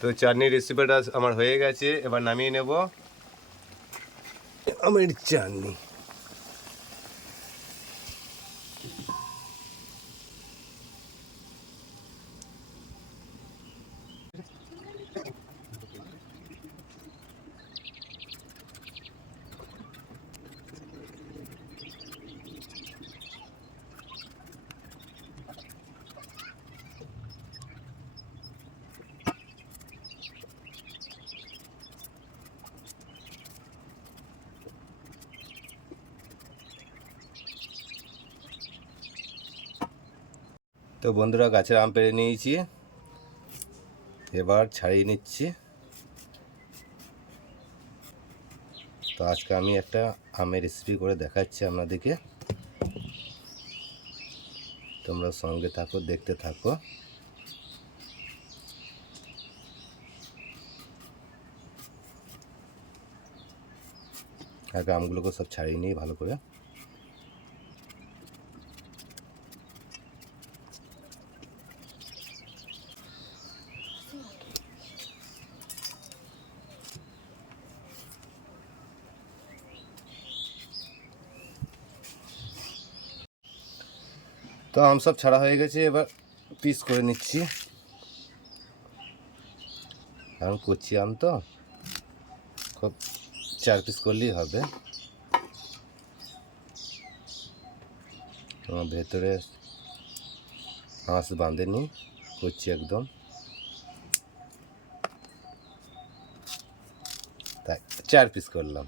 তো চাটনির রেসিপিটা আমার হয়ে গেছে, এবার নামিয়ে নেব আমের চাটনি। তো বন্ধুরা, গাছের আম পেড়ে নিয়েছি, এবার ছাড়িয়ে নিচ্ছি। তো আজকে আমি একটা আমের রেসিপি করে দেখাচ্ছি আপনাদেরকে, তোমরা সঙ্গে থাকো, দেখতে থাকো। আগে আমগুলোকে সব ছাড়িয়ে নিই ভালো করে। তো আম সব ছাড়া হয়ে গেছে, এবার পিস করে নিচ্ছি। কারণ কচি আম তো, খুব 4 পিস করলেই হবে। আমার ভেতরে আঁশ বাঁধেনি, কচি একদম, তাই 4 পিস করলাম।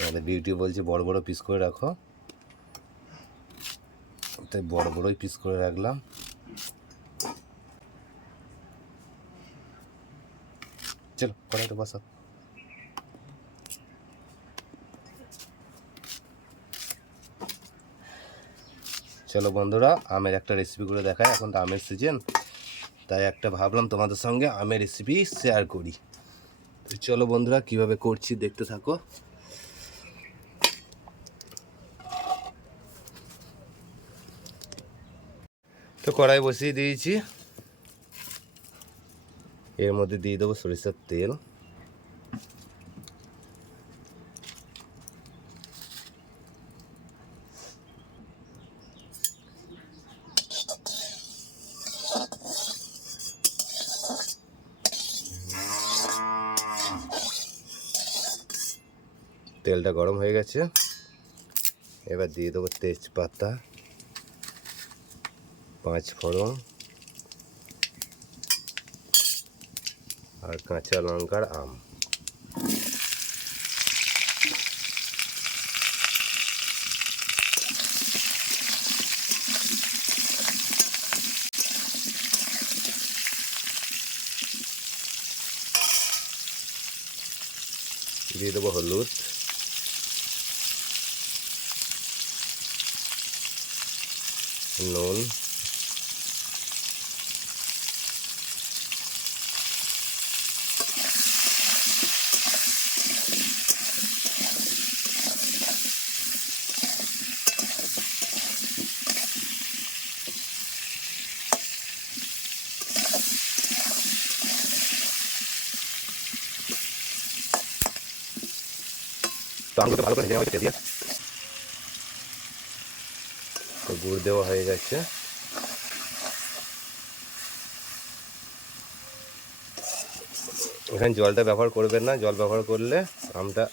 আমাদের বিউটি বলছে বড় বড় পিস করে রাখো, তাই বড় বড়ই পিস করে রাখলাম। চলো কড়াইটা বসাও। চলো বন্ধুরা, আমের একটা রেসিপি করে দেখাই। এখন তো আমের সিজন, তাই একটা ভাবলাম তোমাদের সঙ্গে আমের রেসিপি শেয়ার করি। তো চলো বন্ধুরা, কিভাবে করছি দেখতে থাকো। তো কড়াই বসিয়ে দিয়েছি, এর মধ্যে দিয়ে দেবো সরিষার তেল। তেলটা গরম হয়ে গেছে, এবার দিয়ে দেবো তেজপাতা, 5 ফোড়ন আর কাঁচা লঙ্কার আম। দিয়ে দেবো হলুদ, নুন, তো আমগুলো ভালো করে ভেজে দিয়ে, তো গুড় দেওয়া হয়ে গেছে। এখানে জলটা ব্যবহার করবেন না, জল ব্যবহার করলে আমটা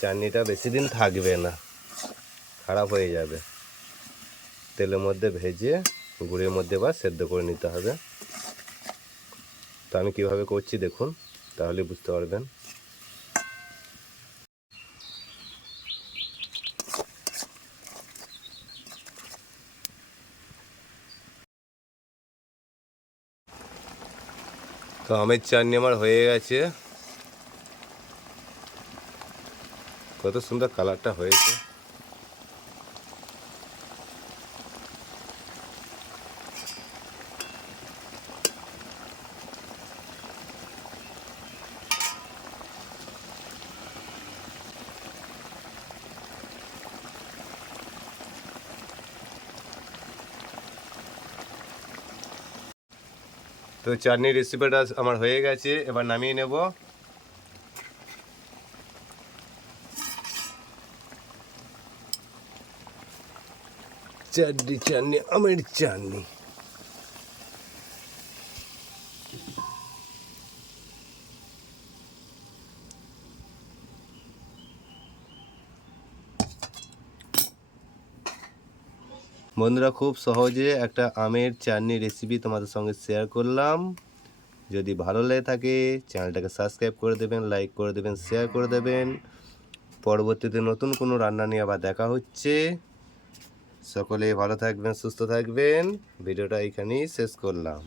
চাটনিটা বেশি দিন থাকবে না, খারাপ হয়ে যাবে। তেলের মধ্যে ভেজে গুড়ের মধ্যে বা সেদ্ধ করে নিতে হবে। তো আমি কীভাবে করছি দেখুন, তাহলে বুঝতে পারবেন। তো আমের চাটনি আমার হয়ে গেছে, কত সুন্দর কালারটা হয়েছে। তো চাটনির রেসিপিটা আমার হয়ে গেছে, এবার নামিয়ে নেব। চাটনি আমের চাটনি। বন্ধুরা, খুব সহজে একটা আমের চাটনি রেসিপি তোমাদের সঙ্গে শেয়ার করলাম। যদি ভালো লেগে থাকে চ্যানেলটাকে সাবস্ক্রাইব করে দেবেন, লাইক করে দেবেন, শেয়ার করে দেবেন। পরবর্তীতে নতুন কোনো রান্না নিয়ে আবার দেখা হচ্ছে। সকলে ভালো থাকবেন, সুস্থ থাকবেন। ভিডিওটা এইখানেই শেষ করলাম।